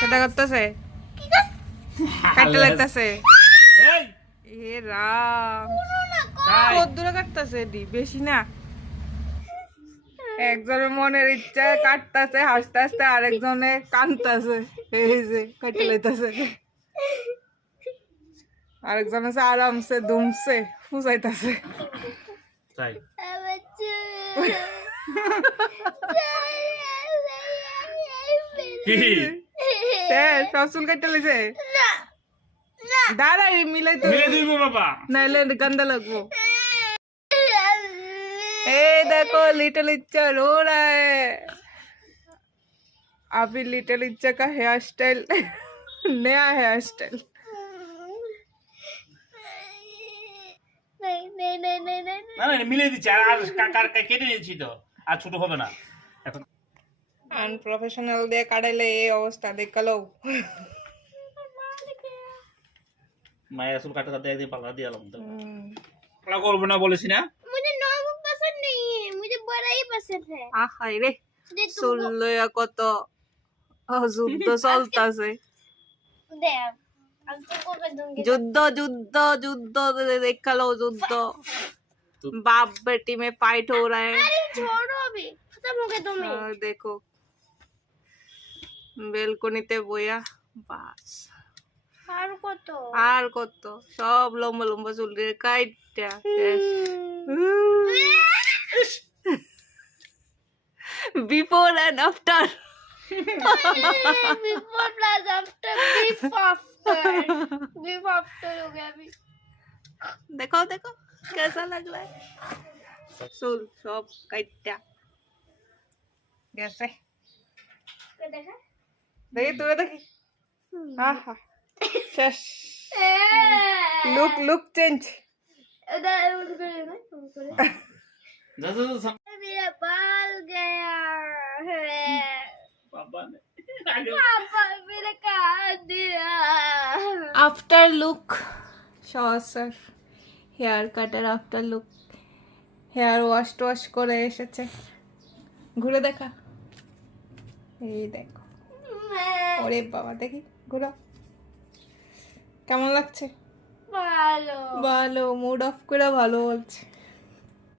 কেটা করতেছে? কাটতে এ রাম। কত দূরে বেশি না। একজনের মনের ইচ্ছা কাটতেছে হাসতে হাসতে আরেকজনে কানতেছে। এই যে কেটে লাইতেছে আরেকজন আছে আরামসে দুমছে ফুসাইতেছে। बच्चे কি সব চুল কাটতে লাইছে না না দাঁড়াই মিলাই তো মিলে দিব বাবা নাইলে গন্ধ লাগবো ए देखो लिटिल इच्चा रो रहा है अभी लिटिल इच्चा का हेयर स्टाइल नया हेयर स्टाइल नहीं नहीं नहीं नहीं नहीं না না মিলে দিচ্ছি আর আর কাকার কেটে নিয়েছি তো আর ছোট হবে না এখন আনপ্রফেশনাল দিয়ে কাটাইলে এই অবস্থা দেখালো মায়ের আসল কাটা সাথে একদিন পাল্লা দিয়ে এলাম তো পাল্লা করবো না বলেছি না मुझे नॉर्मल पसंद नहीं है मुझे बड़ा ही पसंद है আহাই রে दे तू শুনলো কত যুদ্ধ চলতেছে दे अब अब तुमको कर दूंगी যুদ্ধ যুদ্ধ যুদ্ধ দেখালো যুদ্ধ तो- बाप बेटी में फाइट हो रहा है अरे छोड़ो अभी खत्म हो गया दो मिनट আর দেখো বেলকনিতে বইয়া বাস আর কত আর কত সব লম্বা লম্বা চুল দিয়ে কাইটা before and after before plus after before after before after हो गया अभी দেখো দেখো कैसा लग रहा है চুল সব কাইটা গেছে क्या देखा দেখি তুলে দেখি আহা শেষ ए, লুক লুক চেঞ্জ उधर उधर ना उधर যা যা যা, সাম- मेरा बाल गया है বাবা নে। আগে पापा मेरा काट दिया আফটার লুক সহসার হেয়ার কাটার আফটার লুক হেয়ার ওয়াশ টোয়াশ করে এসেছে ঘুরে দেখা এই দেখো ওরে বাবা দেখি ঘুরো। কেমন লাগছে? ভালো। ভালো মুড অফ করে ভালো বলছে।